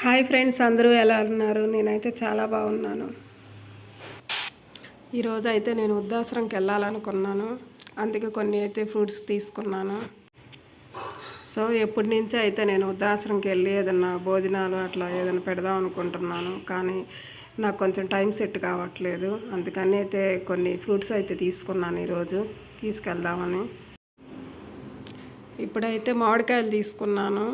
Hi friends, అందరూ ఎలా ఉన్నారు? నేనైతే చాలా బాగున్నాను. ఈరోజు అయితే నేను వృద్ధాశ్రమంకి వెళ్ళాలనుకున్నాను. అందుకే కొన్ని అయితే ఫ్రూట్స్ తీసుకున్నాను. సో ఎప్పటి నుంచో అయితే నేను వృద్ధాశ్రమంకి వెళ్ళి ఏదన్నా భోజనాలు అట్లా ఏదైనా పెడదాం అనుకుంటున్నాను. కానీ నాకు కొంచెం టైం సెట్ కావట్లేదు. అందుకని అయితే కొన్ని ఫ్రూట్స్ అయితే తీసుకున్నాను ఈరోజు తీసుకెళ్దామని. ఇప్పుడైతే మామిడికాయలు తీసుకున్నాను.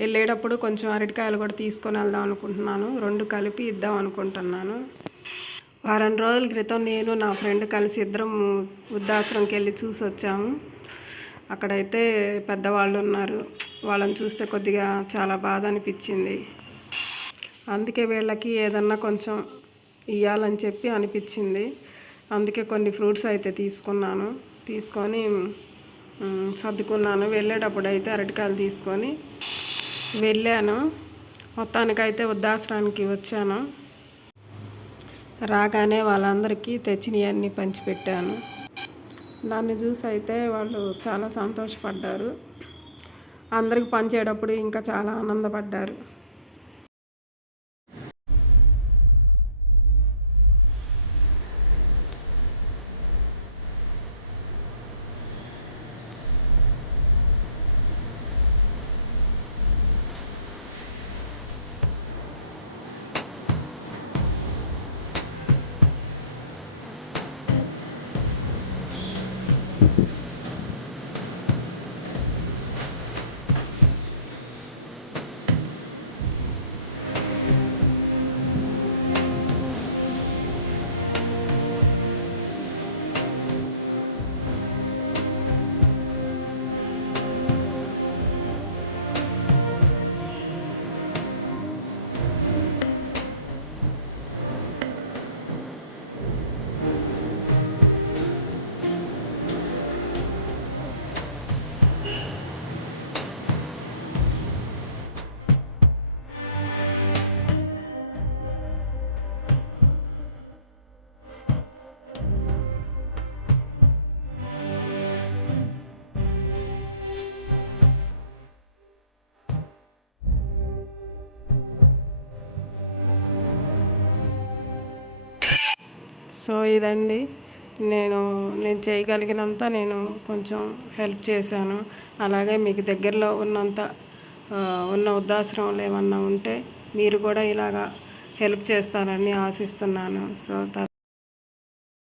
వెళ్ళేటప్పుడు కొంచెం అరటికాయలు కూడా తీసుకొని వెళ్దాం అనుకుంటున్నాను. 2 కలిపి ఇద్దాం అనుకుంటున్నాను. వారం రోజుల క్రితం నేను నా ఫ్రెండ్ కలిసి ఇద్దరం వృద్ధాశ్రమంకి వెళ్ళి చూసి వచ్చాము. అక్కడైతే పెద్దవాళ్ళు ఉన్నారు. వాళ్ళని చూస్తే కొద్దిగా చాలా బాధ అనిపించింది. అందుకే వీళ్ళకి ఏదన్నా కొంచెం ఇవ్వాలని చెప్పి అనిపించింది. అందుకే కొన్ని ఫ్రూట్స్ అయితే తీసుకొని సర్దుకున్నాను. వెళ్ళేటప్పుడు అయితే అరటికాయలు తీసుకొని వెళ్ళాను. మొత్తానికైతే వృద్ధాశ్రమానికి వచ్చాను. రాగానే వాళ్ళందరికీ తెచ్చినవన్నీ పంచిపెట్టాను. నన్ను చూసి అయితే వాళ్ళు చాలా సంతోషపడ్డారు. అందరికి పంచేటప్పుడు ఇంకా చాలా ఆనందపడ్డారు. సో ఇదండి, నేను చేయగలిగినంత నేను కొంచెం హెల్ప్ చేశాను. అలాగే మీకు దగ్గరలో ఉన్న వృద్ధాశ్రమాలు ఏమన్నా ఉంటే మీరు కూడా ఇలాగా హెల్ప్ చేస్తారని ఆశిస్తున్నాను. సో